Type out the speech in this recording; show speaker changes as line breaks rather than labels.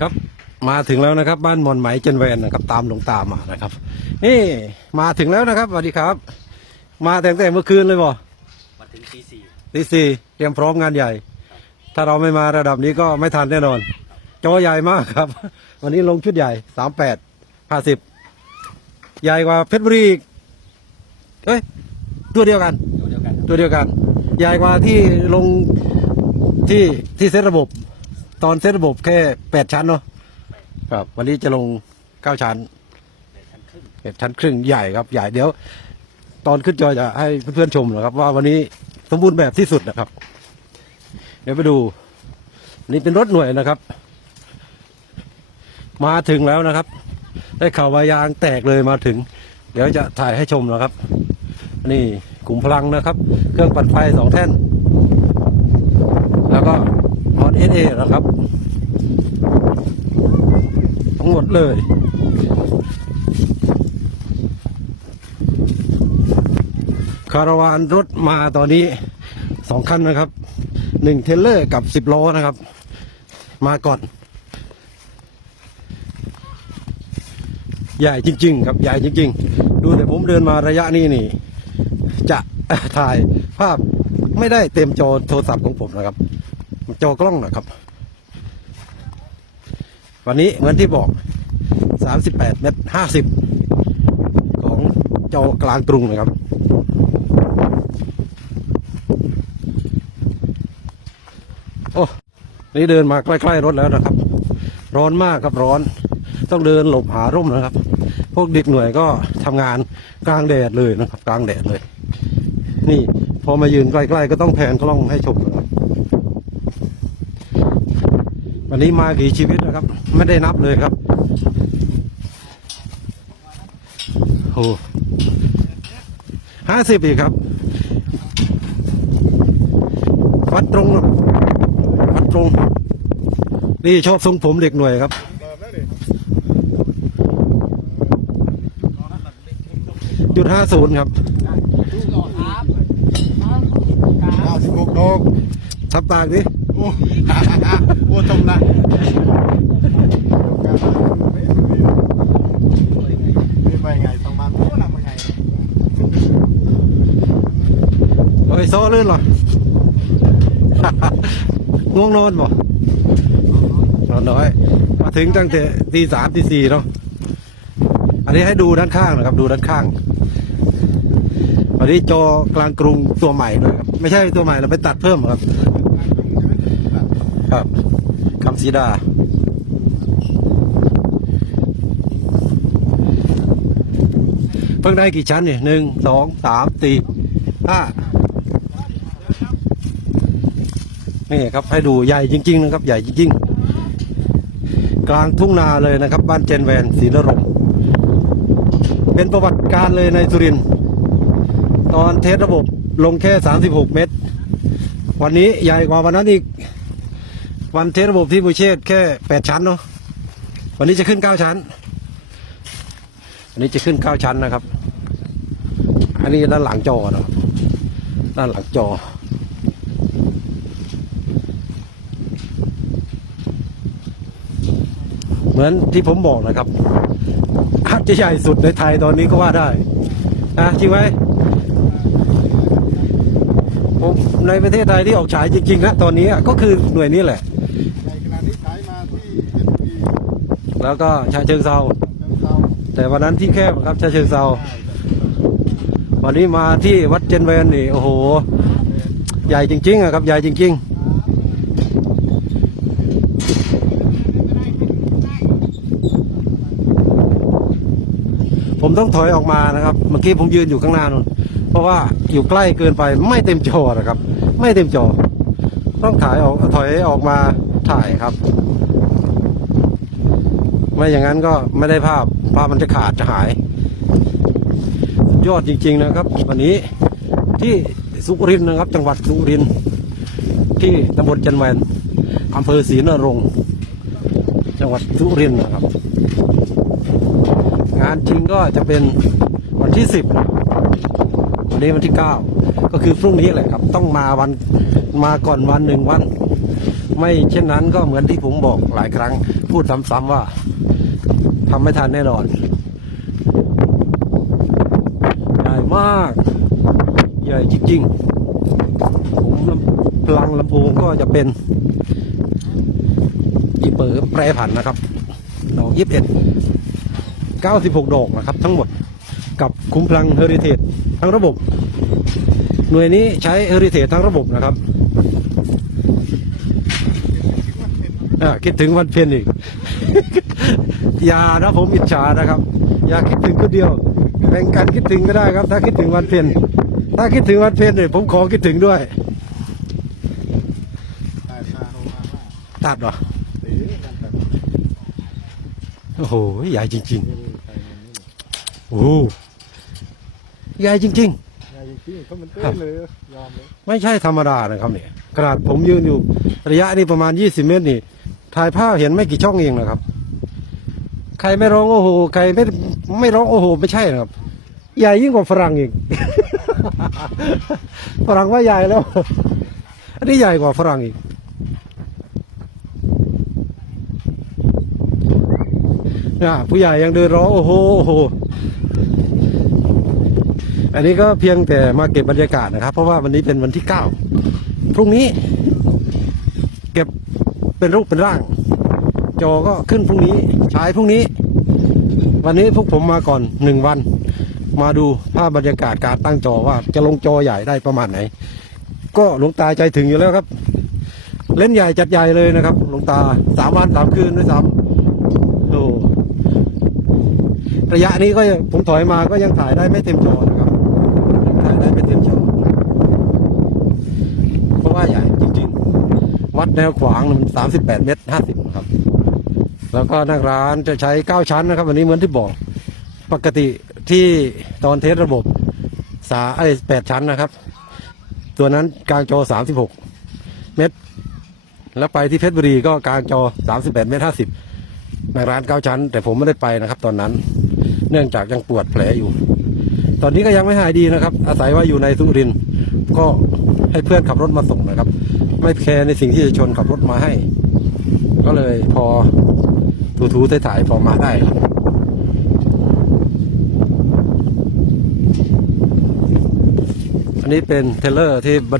ครับ มาถึงแล้วนะครับ บ้านมอนไหมเจนแวนนะครับตามหลวงตามานะครับ นี่มาถึงแล้วนะครับสวัสดีครับ มาแต่ตั้งแต่เมื่อคืนเลยบ่
มาถึงตีสี่
ตีสี่เตรียมพร้อมงานใหญ่ ถ้าเราไม่มาระดับนี้ก็ไม่ทันแน่นอนจอใหญ่มากครับ วันนี้ลงชุดใหญ่สามแปดห้าสิบใหญ่กว่าเพชรบุรีอีกเอ้ยตัวเดียวกัน
ตัวเดียวกัน
ตัวเดียวกัน ใหญ่กว่าที่ลงที่ที่เซตระบบ ตอนเซตระบบแค่แปดชั้นเนาะครับ วันนี้จะลงเก้าชั้น
ในชั้นครึ่ง
แปดชั้นครึ่งใหญ่ครับใหญ่เดี๋ยว ตอนขึ้นจอจะให้เพื่อนๆชมนะครับ ว่าวันนี้สมบูรณ์แบบที่สุดนะครับ เดี๋ยวไปดู นี่เป็นรถหน่วยนะครับ มาถึงแล้วนะครับ ได้ข่าววายางแตกเลยมาถึง เดี๋ยวจะถ่ายให้ชมนะครับ นี่กลุ่มพลังนะครับ เครื่องปั่นไฟสองแท่น แล้วก็ เอเอนะครับ ทั้งหมดเลย คาราวานรถมาตอนนี้สองคันนะครับหนึ่งเทเลอร์กับสิบล้อนะครับ มาก่อน ใหญ่จริง ๆ ครับใหญ่จริง ๆ ดูแต่ผมเดินมาระยะนี้นี่ จะถ่ายภาพไม่ได้เต็มจอโทรศัพท์ของผมนะครับ จอกล้องนะครับ วันนี้เหมือนที่บอก 38 เมตร 50 ของจอกลางกรุงนะครับโอ้นี่เดินมาใกล้ๆรถแล้วนะครับ ร้อนมากครับร้อน ต้องเดินหลบหาร่มนะครับ พวกเด็กหน่วยก็ทำงานกลางแดดเลยนะครับ กลางแดดเลย นี่พอมายืนใกล้ๆก็ต้องแพนกล้องให้ชมนะครับ วันนี้มากี่ชีวิตนะครับ ไม่ได้นับเลยครับโอ้ห้าสิบอีกครับ วัดตรงครับวัดตรง นี่ชอบทรงผมเด็กหน่วยครับจุดห้าศูนย์ครับ
เก้าสิบหกดอก
ทับปากดิ
โอ้โอ้ตรงนะไม่ไปไงต้องมาโอ้นำมาไง
เฮ้ยโซ่ลื่นหรอง่วงนอนบ่นอนน้อย มาถึงตั้งแต่ตีสามตีสี่เนาะ อันนี้ให้ดูด้านข้างนะครับ ดูด้านข้างอันนี้จอกลางกรุงตัวใหม่ด้วยครับ ไม่ใช่ตัวใหม่เราไปตัดเพิ่มครับ ครับคำสีดาเพิ่งได้กี่ชั้นเนี่ยหนึ่งสองสามสี่ห้านี่ครับให้ดูใหญ่จริง ๆ นะครับ ใหญ่จริง ๆ กลางทุ่งนาเลยนะครับ บ้านเจนแวนศรีนรงเป็นประวัติการเลยในสุรินทร์ตอนเทสระบบลงแค่ 36 เมตร วันนี้ใหญ่กว่าวันนั้นอีก วันเทสระบบที่บุเชษแค่8ชั้นเนาะวันนี้จะขึ้น9ชั้นอันนี้จะขึ้น9ชั้นนะครับ อันนี้ด้านหลังจอนะครับด้านหลังจอเหมือนที่ผมบอกนะครับอาจจะใหญ่สุดในไทยตอนนี้ก็ว่าได้นะจริงไหมผมในประเทศไทยที่ออกฉายจริงๆนะตอนนี้ก็คือหน่วยนี้แหละ
ใหญ่ขนาดนี้ขายมาที่เพชรบุรี
แล้วก็ชาเชิงเซาแต่วันนั้นที่แคบครับชาเชิงเซาวันนี้มาที่วัดเจนเวนนี่โอ้โห ใหญ่จริงๆอะครับ ใหญ่จริง ๆผมต้องถอยออกมานะครับ เมื่อกี้ผมยืนอยู่ข้างหน้านู่นเพราะว่าอยู่ใกล้เกินไปไม่เต็มจอนะครับ ไม่เต็มจอ ต้องถ่ายออกถอยออกมาถ่ายครับ ไม่อย่างนั้นก็ไม่ได้ภาพภาพมันจะขาดจะหายสุดยอดจริง ๆนะครับ วันนี้ที่สุรินทร์นะครับ จังหวัดสุรินทร์ที่ตำบลจันแวนอำเภอศรีนรงจังหวัดสุรินทร์นะครับ งานจริงก็จะเป็นวันที่สิบวันนี้วันที่เก้าก็คือพรุ่งนี้แหละครับ ต้องมาวันมาก่อนวันหนึ่งวัน ไม่เช่นนั้นก็เหมือนที่ผมบอกหลายครั้ง พูดซ้ำๆว่า ทำไม่ทันแน่นอน ใหญ่มาก ใหญ่จริงๆผมลพลังลำโพงก็จะเป็นอีเปิดแปรผันนะครับดอกยี่สิบเอ็ดเก้าสิบหกดอกนะครับ ทั้งหมดกับคุ้มพลังเฮอริเทจทั้งระบบ หน่วยนี้ใช้เฮอริเทจทั้งระบบนะครับอะคิดถึงวันเพ็ญอีก อย่านะผมอิจฉานะครับ อย่าคิดถึงคนเดียวแบ่งกันคิดถึงก็ได้ครับ ถ้าคิดถึงวันเพ็ญถ้าคิดถึงวันเพ็ญเนี่ยผมขอคิดถึงด้วย
ตายตาโฮมาว่า
ตัดเหรอ
เอ๊ะนั่นแต่
โอ้โหใหญ่จริง
นี่ไปนี่
ๆโอ้โหใหญ่จริง
ยายจริงๆเขามันเต้นเลยยอมเลย
ๆไม่ใช่ธรรมดานะครับเนี่ยขนาดผมยืนอยู่ระยะนี้ประมาณ 20 เมตรนี่ ถ่ายภาพเห็นไม่กี่ช่องเองนะครับ ใครไม่ร้องโอ้โห ใครไม่ไม่ร้องโอ้โห ไม่ใช่นะครับ ใหญ่ยิ่งกว่าฝรั่งอีก ฝรั่งว่าใหญ่แล้ว อันนี้ใหญ่กว่าฝรั่งอีก นะผู้ใหญ่ยังเดินร้องโอ้โหโอ้โห อันนี้ก็เพียงแต่มาเก็บบรรยากาศนะครับ เพราะว่าวันนี้เป็นวันที่เก้าพรุ่งนี้ เป็นรูปเป็นร่าง จอก็ขึ้นพรุ่งนี้ฉายพรุ่งนี้ วันนี้พวกผมมาก่อนหนึ่งวัน มาดูภาพบรรยากาศการตั้งจอว่าจะลงจอใหญ่ได้ประมาณไหน ก็หลวงตาใจถึงอยู่แล้วครับ เล่นใหญ่จัดใหญ่เลยนะครับหลวงตาสามวันสามคืนด้วยซ้ำโอ้ระยะนี้ก็ผมถอยมาก็ยังถ่ายได้ไม่เต็มจอนะครับยังถ่ายได้ไม่เต็มจอ เพราะว่าใหญ่จริงๆ วัดแนวขวางมันสามสิบแปดเมตรห้าสิบครับ แล้วก็นั่งร้านจะใช้เก้าชั้นนะครับ วันนี้เหมือนที่บอกปกติที่ตอนเทสระบบสาไอ้แปดชั้นนะครับ ตัวนั้นกลางจอสามสิบหกเมตร แล้วไปที่เพชรบุรีก็กลางจอสามสิบแปดเมตรห้าสิบในร้านเก้าชั้น แต่ผมไม่ได้ไปนะครับ ตอนนั้น เนื่องจากยังปวดแผลอยู่ ตอนนี้ก็ยังไม่หายดีนะครับ อาศัยว่าอยู่ในสุรินทร์ก็ให้เพื่อนขับรถมาส่งนะครับ ไม่แคร์ในสิ่งที่จะชนขับรถมาให้ ก็เลยพอถูๆถ่ายพอมาได้ครับอันนี้เป็นเทเลอร์ที่บ